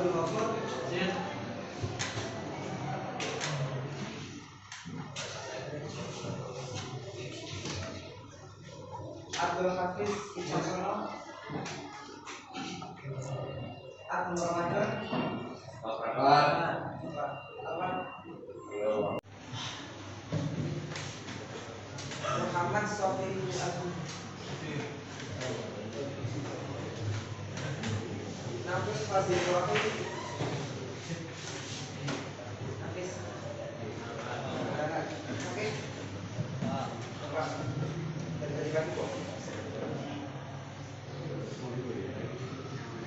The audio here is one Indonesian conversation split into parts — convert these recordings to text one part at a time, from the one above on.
Abdul Ghafur. Abdul Hafiz Wicaksono. Abdul Ramadan. Muhammad Sofi Abu. Nafis Fazil Wahid. Nafis. Oke. Dari kaki kok.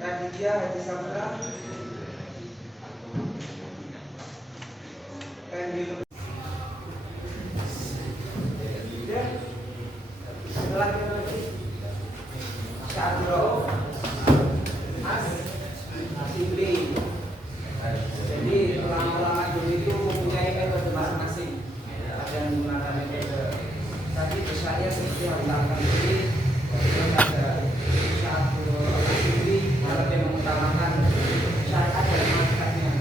Raditya Haji Samudra. Setelah kita lagi Syadro As Asibli. Jadi ulama-ulama dulu itu mempunyai metode masing-masing. Ada yang menggunakan metode tadi besarnya seperti yang dilakukan ini. Ada Syadro Asibli harus yang mengutamakan syariat dan manfaatnya.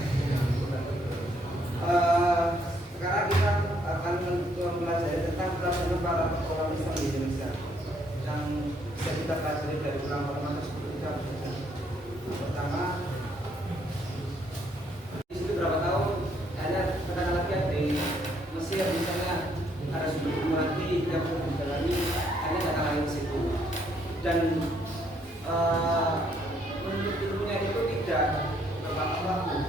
Sekarang kita akan mempelajari tentang pelaksanaan para orang Islam di Indonesia yang bisa kita pelajari dari ulama-ulama tersebut. Pertama, di situ berapa tahun ada tekan latihan di Mesir misalnya ada sumber murati yang perlu dijalani, hanya nggak kalah di situ. Dan menurut ilmunya itu tidak berlaku.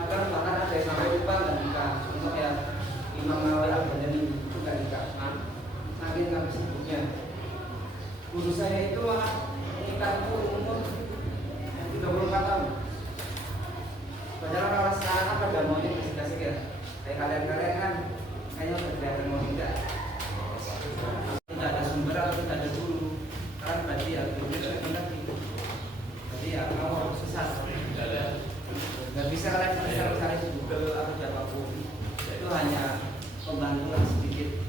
Akan bahkan ada yang sampai lupa dan nikah. Contoh ya Imam Nawawi Al-Badani itu nggak nikah, saking nggak sibuknya. Guru saya itu nikah itu umur 34 tahun. Padahal orang sekarang kan pada maunya kasih ya. Kayak kalian kan kayaknya udah kelihatan mau tidak. Tidak ada sumber atau tidak ada guru, kan berarti ya guru tidak ada. Jadi ya kamu harus sesat. Nggak bisa kalian cari di Google atau siapapun. Itu hanya pembantu sedikit.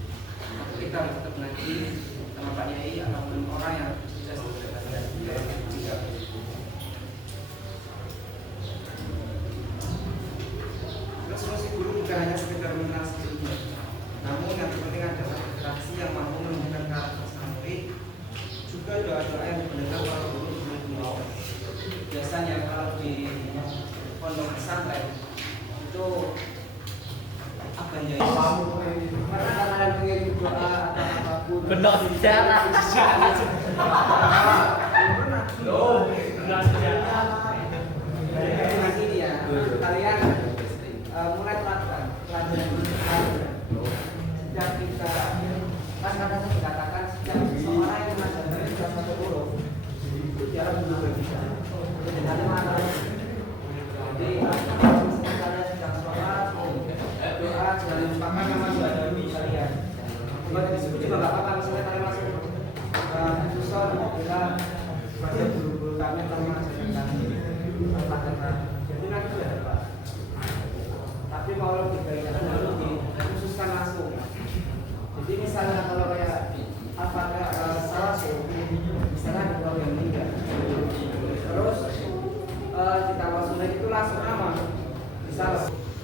Kita harus tetap ngaji sama Pak Yai ataupun orang yang bisa tidak. Terus fungsi guru bukan hanya sekedar mengenal skillnya, namun yang terpenting adalah interaksi yang mampu menunjukkan karakter sang murid. Juga doa-doa yang dibenarkan para guru sebelum. Biasanya kalau di pondok pesantren itu apa ya? Karena kalian pengen doa atau apapun. Benar sejarah. Nanti dia kalian mulai melakukan pelajaran sejak kita pas kata dikatakan sejak seseorang yang mengajarkan sudah satu huruf itu jalan dulu bisa. Jadi mana? Jadi misalnya sedang sholat doa jangan lupakan nama doa dulu kalian. Buat disebut juga nggak apa-apa misalnya kalian masuk susah kita baca guru-guru kami kalau mengajarkan kami al-Fatihah. Jadi nanti sudah dapat. Tapi kalau lebih baik adalah dikhususkan langsung. Jadi misalnya kalau kayak al-Fatihah salah misalnya ada orang yang meninggal. Terus ditambah sunnah itu langsung nama. Misal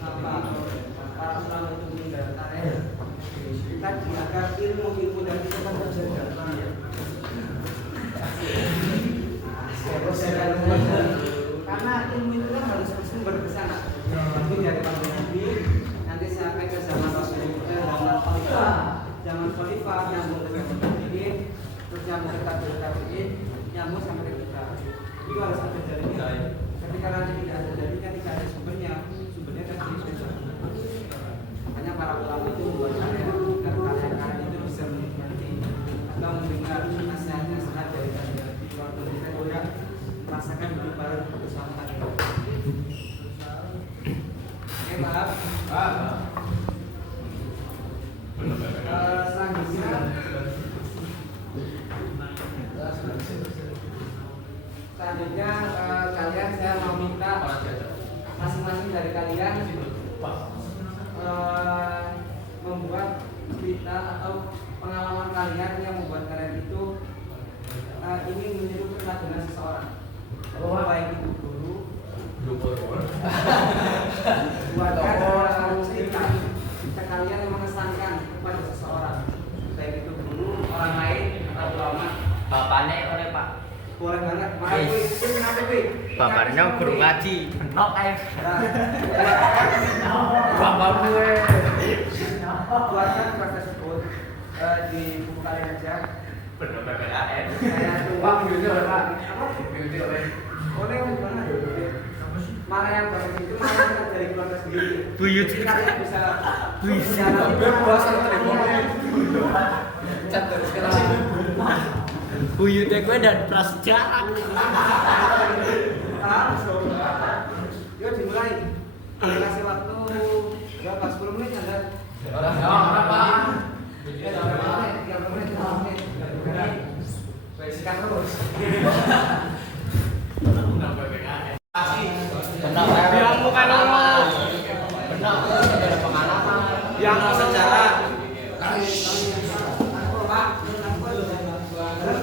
apa para ulama itu meninggal tadi agar ilmu dan kita kan terjaga. Karena ilmu itu kan harus bersumber ke sana. Tapi dari pada Nabi nanti sampai ke zaman Rasulullah, zaman Khalifah nyambung ke tabi'in, terus nyambung ke tabi'in, nyambung sampai ke kita. Itu harus ada jalannya. Ketika nanti tidak ada jalannya, tidak ada sumbernya kan susah. Makanya para ulama itu membuat karya agar karya-karya itu bisa menikmati atau mendengar nasihat-nasihat dari kalian. Walaupun kita juga merasakan bareng bersama. Maaf. Selanjutnya kalian saya mau minta masing-masing dari kalian membuat cerita atau pengalaman kalian yang membuat kalian itu ingin meniru keterangan seseorang, baik itu guru Bapaknya guru ngaji, benok ae. Nah, Bapakmu buatkan surat tersebut di buku kalian aja. benok PPKN. Saya Pak, tunggu. beauty oleh Pak. Apa? Beauty oleh. Oh, ini yang mana? Malah yang bagus itu malah yang dari keluarga sendiri. Buyut. Jadi kalian bisa Bebas telepon. Catat sekarang. Buyutnya gue dan prasejarah. Langsung. Yuk dimulai. Kasih waktu berapa? 10 menit Anda? Berapa? 30 menit. Sikat terus. Benok PPKN. Benok Yang bukan lurus. Benok ada pengalaman. Yang sejarah.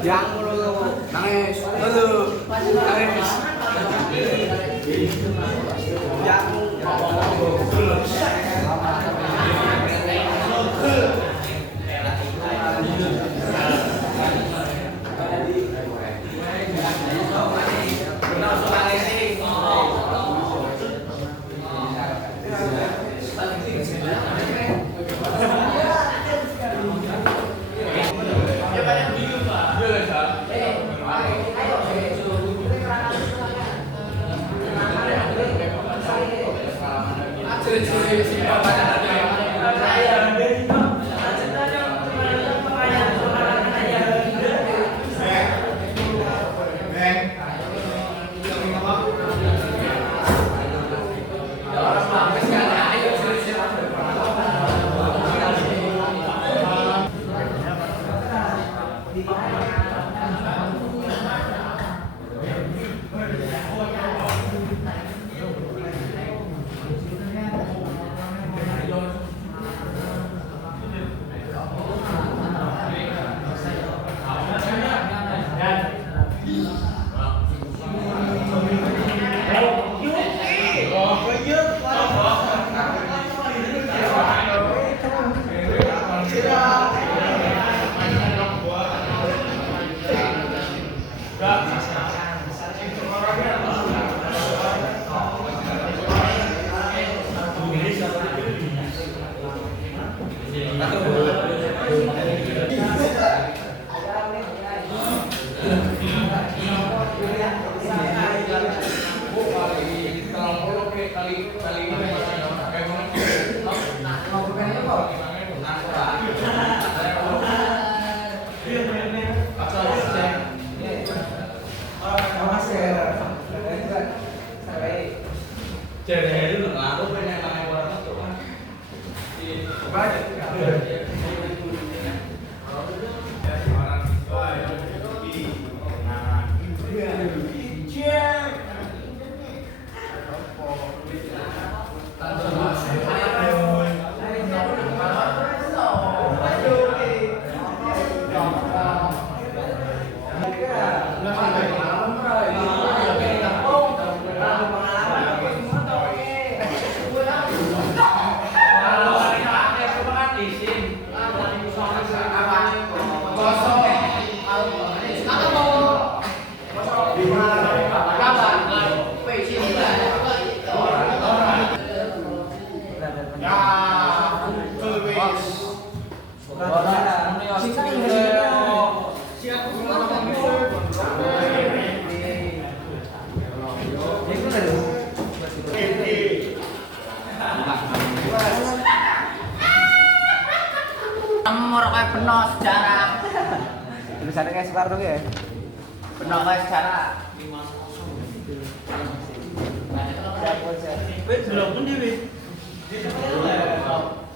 Yang mulu nangis. Halo. Nangis. Yang Nomor kayak benok sejarah. tulisannya kayak Soekarno ya. Benok kayak sejarah. Belum pun dia,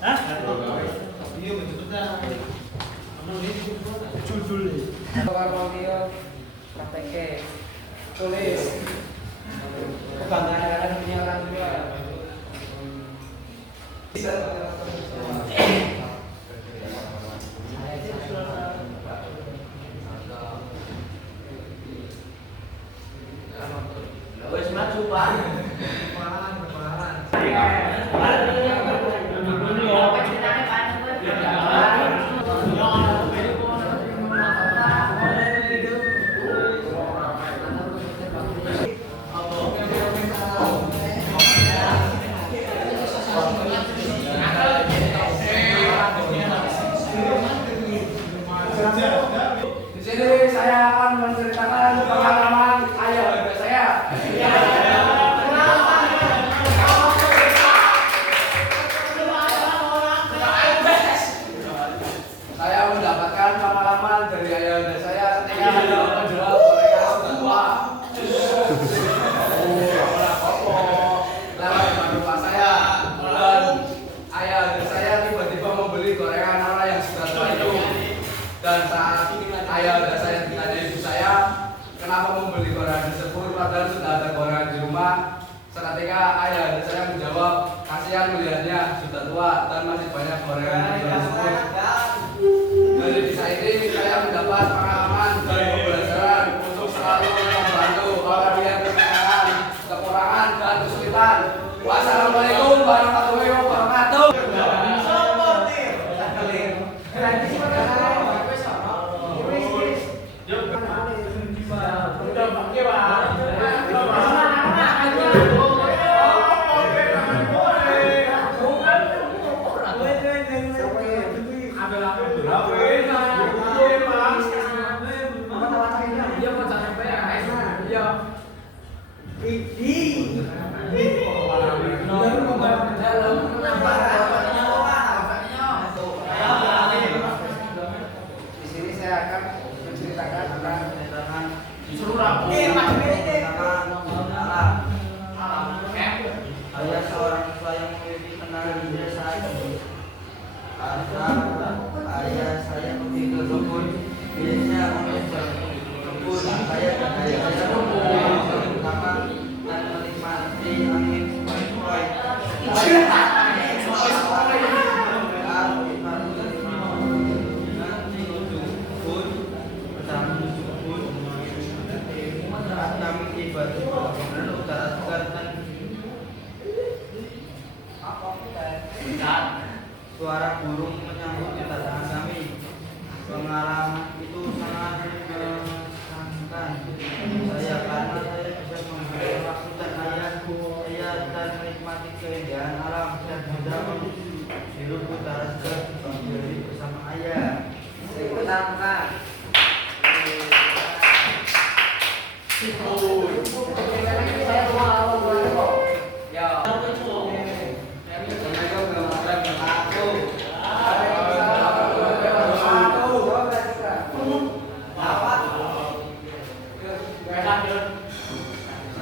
hah? Judul nih. Soekarno dia prakteknya tulis kebanggaan negara punya orang tua. Wes maju Pak. ada gorengan di rumah. Seketika ayah dan saya menjawab, kasihan melihatnya sudah tua dan masih banyak gorengan di tersebut. Dari kisah ini saya mendapat pengalaman dan pembelajaran untuk selalu membantu orang yang kekurangan dan kesulitan. Wassalamualaikum warahmatullahi wabarakatuh. Di sini saya akan menceritakan tentang Ayah seorang siswa yang memiliki kenangan di desa ini. Ayah saya pergi ke kebun, biasanya mengejar kebun ayah dan ayah saya pertama dan menikmati angin sepoi-sepoi. Saat kami tiba di bangunan utara selatan, suara burung menyambut kedatangan kami. Pengalaman itu sangat menyenangkan saya karena saya bisa memberi waktu dan ayah dan menikmati keindahan alam dan bisa hidup utara sendiri bersama ayah.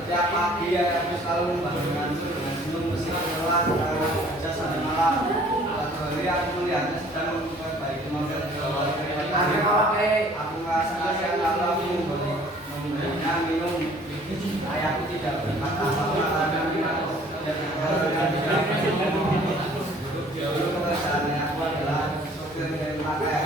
Setiap pagi ya kami selalu membantu dengan senyum meskipun lelah kerja sampai malam. Kecuali aku melihatnya sedang memperbaiki mobil. Aku merasa kasihan kalau aku memberinya minum. Ayahku tidak berkata apa-apa. Dulu pekerjaannya aku adalah sopir dari pakai.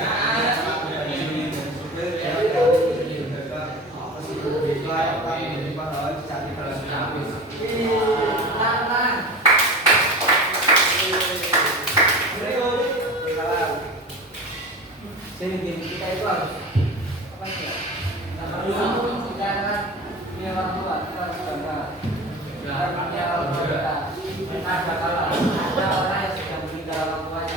Jadi kita itu harus apa sih? Kita kan punya orang tua, kita harus bangga. Kita punya orang tua kita ada kalau ada orang yang sudah meninggal orang tuanya,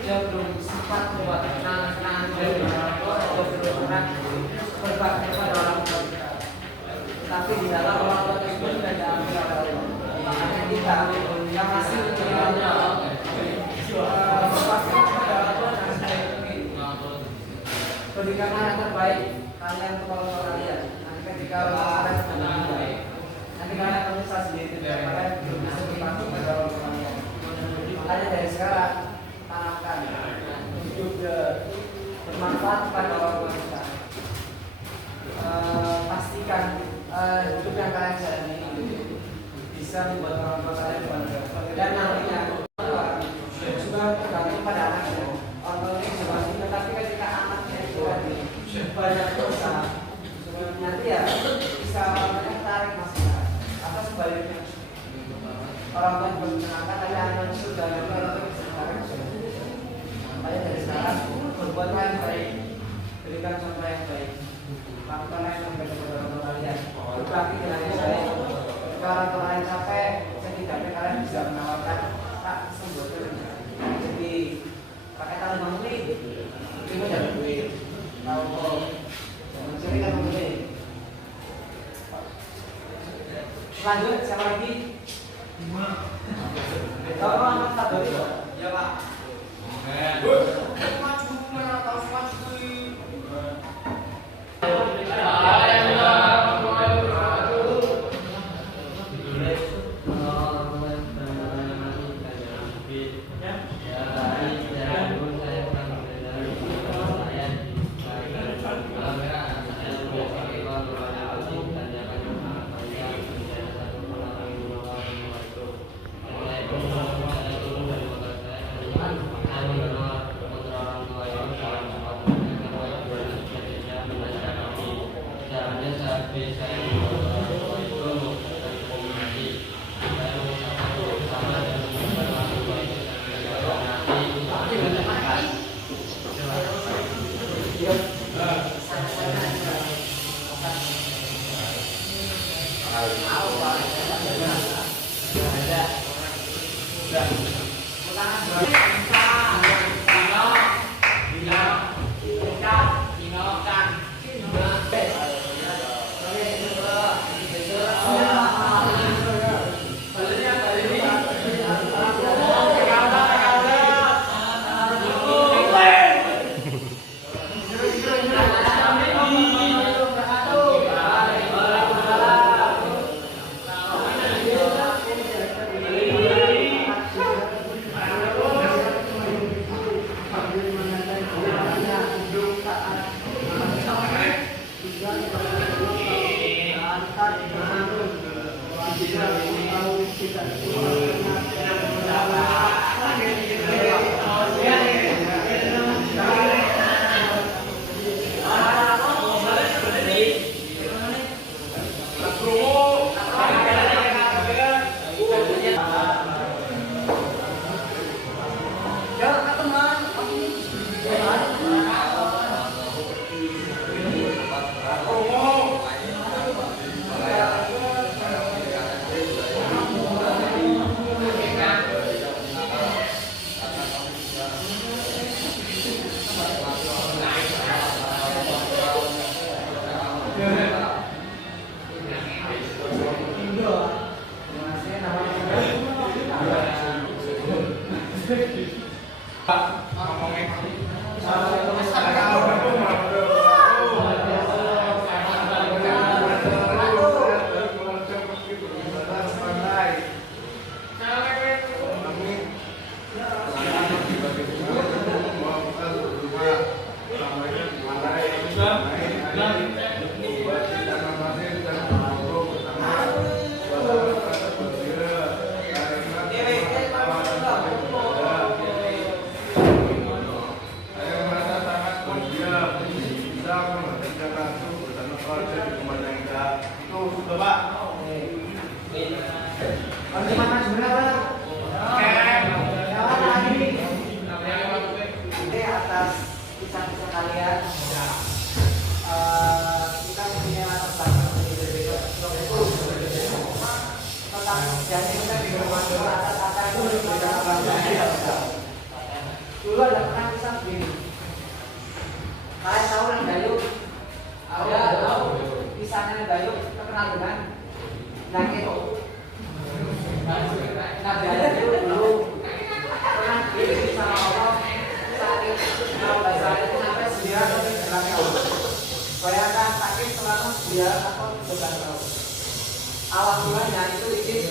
dia belum sempat buat kenangan-kenangan dari orang tua, dia belum pernah berbakti kepada orang tua kita. Tapi di dalam orang tua tersebut tidak ada ambil oleh Allah. Makanya kita yang masih menjalannya berbakti kepada orang tua dan sebaik mungkin. Berikan yang terbaik kalian kepada orang kalian. Nanti ketika kalian sudah meninggal, nanti kalian akan menyesal sendiri dan kalian belum bisa berbakti kepada orang tua kalian. Makanya dari sekarang tanamkan hidup bermanfaat kepada orang tua kita. Pastikan hidup yang kalian jalani ini bisa membuat orang tua kalian bangga dan nantinya juga tergantung pada anaknya. Orang tua ini juga masih, tetapi ketika anaknya itu banyak dosa, nanti ya bisa tertarik masalah. Atau sebaliknya orang tua yang menyenangkan tapi anak sudah orang tua bisa tertarik. Makanya dari sekarang berbuatlah yang baik, berikan contoh yang baik. Lakukan yang terbaik kepada orang tua kalian. Berbakti dengan yang baik. Jika orang tua kalian capek, setidaknya kalian bisa menawarkan tak sembuh. Jadi pakai tali menit, itu jangan duit. Tahu kok, jangan curi kan menit. Lanjut, siapa lagi? Tahu Ahmad Fadli? Ya Pak. Atas kisah-kisah kalian, kita punya latar belakang berbeda-beda. Tentang jadi kita di rumah kata-kata itu berbeda bangsa. Dulu ada pernah kisah begini. Kalian tahu yang Dayuk? Ada tahu. Kisahnya Dayuk terkenal dengan Nakit. Nah Dayuk dulu pernah diuji sama Allah. Sampai 9 tahun. Bayangkan sakit selama 9 atau 13 tahun. Alhamdulillahnya itu izin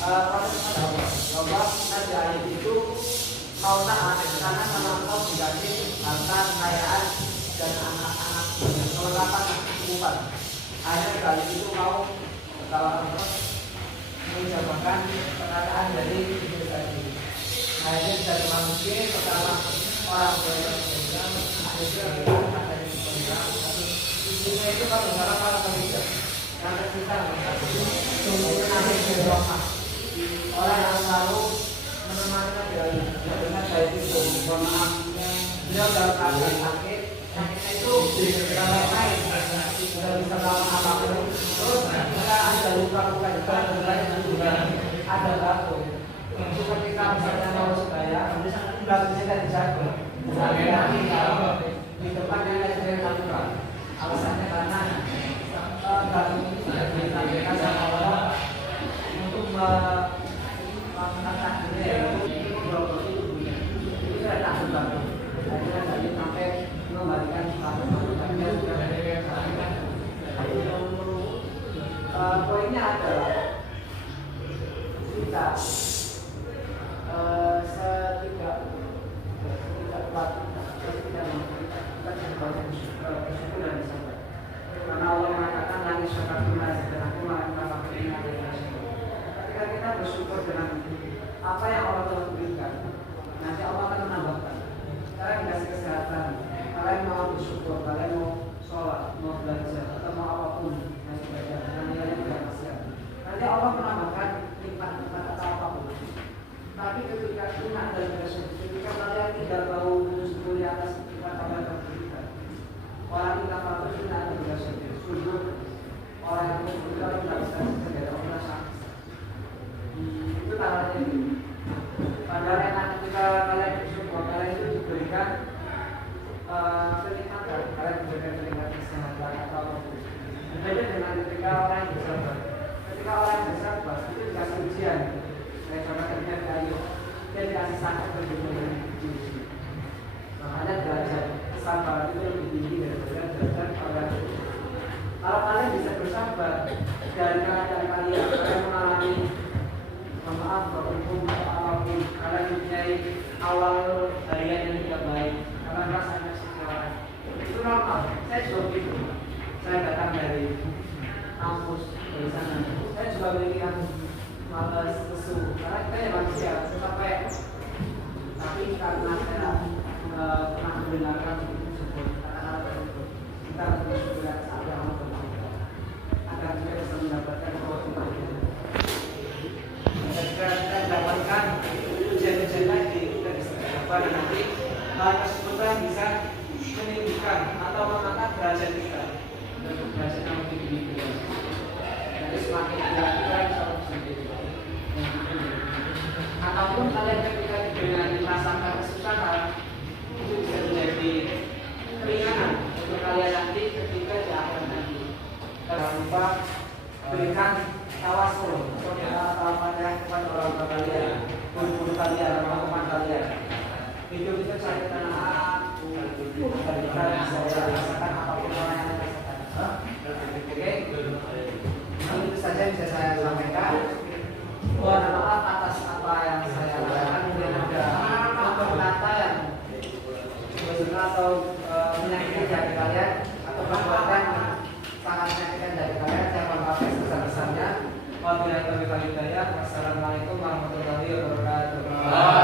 proses Allah. Allah Nabi Ayub itu mau taat karena sama engkau dikasih harta, kekayaan dan anak-anak kelengkapan kehidupan. Akhirnya kali itu mau bertawaran terus menjawabkan perkataan dari diri tadi. Akhirnya dari manusia pertama orang berbeda, akhirnya berangkat dari berbeda. Isinya itu kalau misalnya para pemikir yang tercipta sungguh akhir berdoa. Orang yang selalu menemani Nabi Ayub dengan baik itu, mohon maaf, beliau dalam keadaan sakit, sakitnya itu tidak lain, tidak bisa melawan apapun. Terus mereka ada luka-luka juga, ada batu. Ketika misalnya mau sebaya, batusnya dari jago, di depannya ada yang lakukan. Alasannya karena batu ini tidak ditampilkan sama Allah untuk melakukan itu tidak takut batu. Akhirnya tadi sampai mengembalikan batu dan poinnya adalah kita setidak kuat setidak bersyukur dan sabar karena Allah mengatakan lagi syukurna dan aku mengatakan ketika kita bersyukur dengan apa yang Allah telah berikan nanti Allah akan menambahkan. Kalian dikasih kesehatan, kalian mau bersyukur, kalian mau sholat, mau belajar atau mau apapun dan sebagainya dan nilainya tidak kasihan nanti Allah menambahkan nikmat-nikmat atau apapun. Tapi ketika ingat dan bersyukur, ketika kalian tidak mau bersyukur di atas nikmat apa yang telah diberikan, orang kita patut ingat dan bersyukur. Orang yang sangat berbeda dengan uji. Makanya derajat kesabaran itu lebih tinggi daripada derajat toleransi. Kalau kalian bisa bersabar dari keadaan kalian mengalami maaf, berhukum atau apapun, kalian mempunyai awal harian yang tidak baik, kalian rasanya kecewa. Itu normal. Saya juga begitu. Saya datang dari kampus dari sana. Saya juga memiliki malas, lesu. Karena kita ya manusia, capek. Tapi karena saya pernah mendengarkan tersebut, kata-kata tersebut, kita harus bersyukur atas apa yang Allah berikan, agar kita bisa mendapatkan kewajiban. Ketika kita mendapatkan ujian-ujian lagi, kita bisa dapat nanti hal tersebut bisa meninggikan atau mengangkat derajat kita dan derajat yang lebih tinggi. Jadi semakin kita bisa sendiri. Ataupun kalian ketika dengan merasakan kesusahan itu bisa menjadi keringanan untuk kalian nanti ketika di akhir nanti. Jangan lupa berikan tawasul atau kepada orang tua kalian, guru kalian, teman-teman kalian. Hidup itu cari tanah dan kita bisa rasakan apapun orang yang rasakan. Oke, itu saja yang bisa saya sampaikan. Mohon maaf atas apa yang saya lakukan. Mungkin ada kata yang sebenarnya atau menyakiti dari kalian atau perbuatan sangat menyakitkan dari kalian. Saya mohon maaf sebesar-besarnya. Wabillahi taufiq wal hidayah. Wassalamualaikum warahmatullahi wabarakatuh.